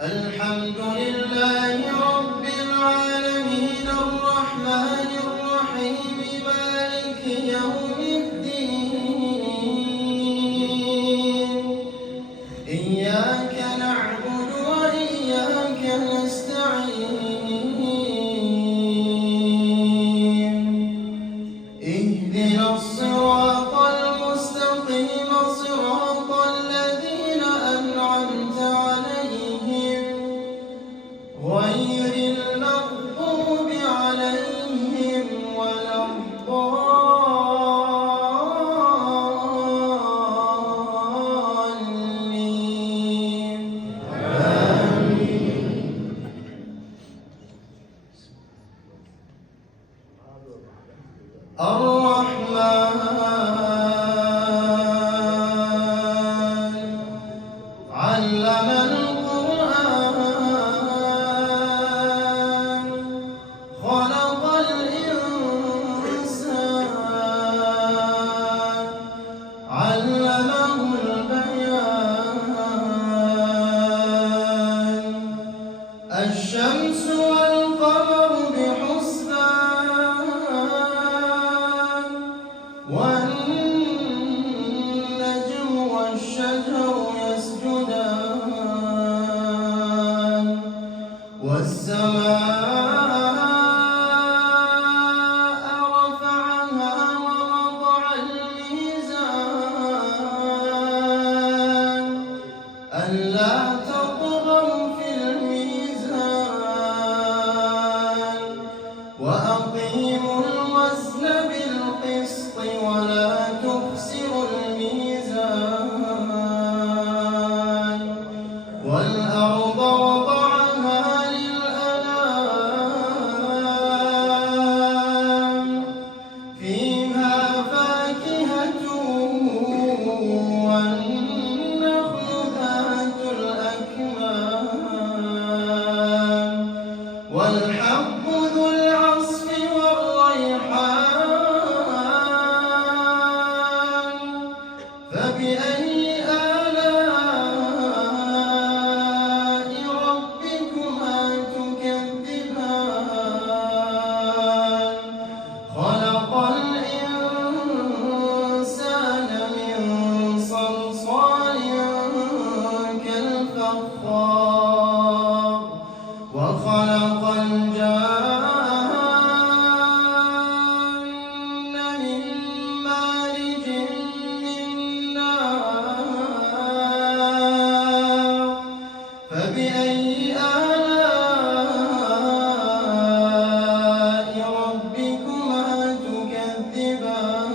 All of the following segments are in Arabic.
الحمد لله رب العالمين الرحمن الرحيم مالك يوم الدين إياك نعبد وإياك نستعين اهدنا الصراط المستقيم صراط الذين أنعمت عليهم غير المغضوب عليهم ولا الضالين آمين. الرحمن علم القرآن خلق الإنسان علمه البيان الشمس والقمر بحسبان والنجم والشجر يسجدان والسماء رفعها ووضع الميزان ألا تطغوا في الميزان وأقيموا الوزن بالقسط ولا تخسروا الميزان والأرض وضعها للأنام فيها فاكهة والنخل ذات الأكمام والحب ذو العصف والريحان فبأي آلاء ربكما تكذبان خلق الإنسان من صلصال كالفخار وخلق الجان من مارج من نار فبأي آلاء ربكما تكذبان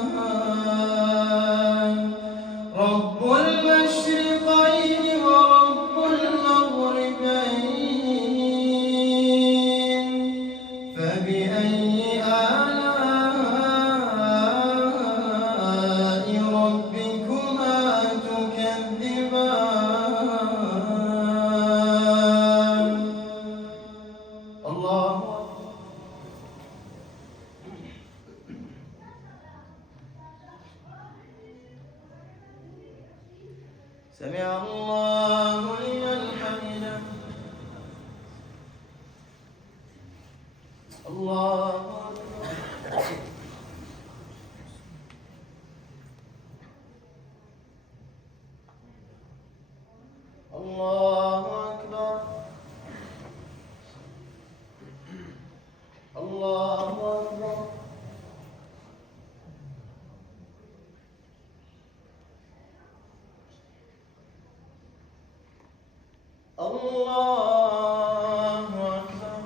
رب المشرقين ورب المغربين فبأي آلاء ربكما تكذبان الله سمع الله لمن حمده الله أكبر الله أكبر الله أكبر الله أكبر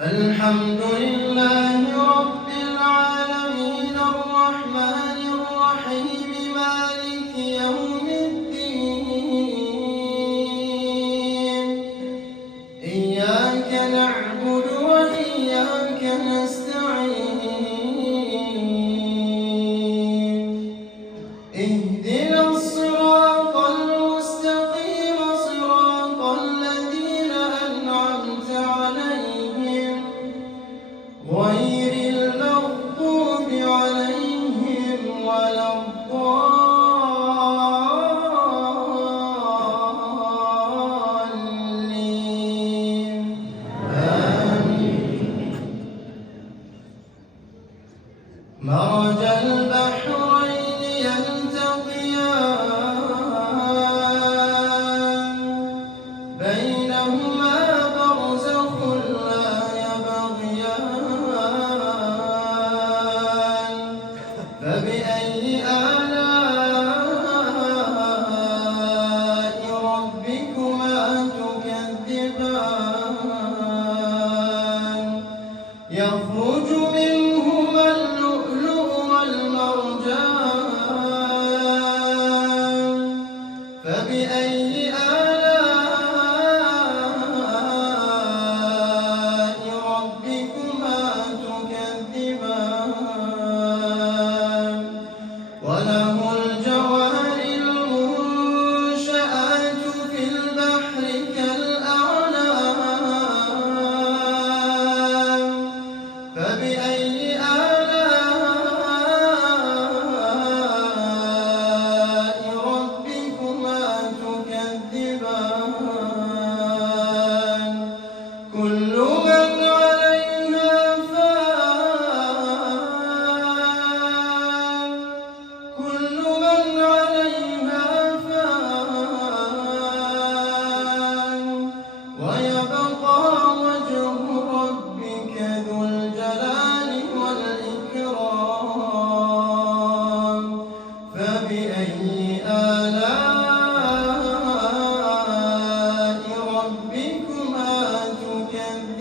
الحمد لله رب العالمين الرحمن الرحيم مالك يوم الدين إياك نعبد وإياك نستعين اهدنا الصراط المستقيم ولا الضالين آمين. مرج البحرين يلتقيان بينهما برزخ لا يبغيان فبأي آلاء ربكما تكذبان يخرج منهما اللؤلؤ والمرجان فبأي آلاء ربكما تكذبان وله الجوار المنشآت في البحر كالأعلام فبأي آلاء ربكما تكذبان كل من عليها فان كل من عليها فان ويبقى وجه ربك ذو الجلال والإكرام فبأي آلاء ربكما تكذبان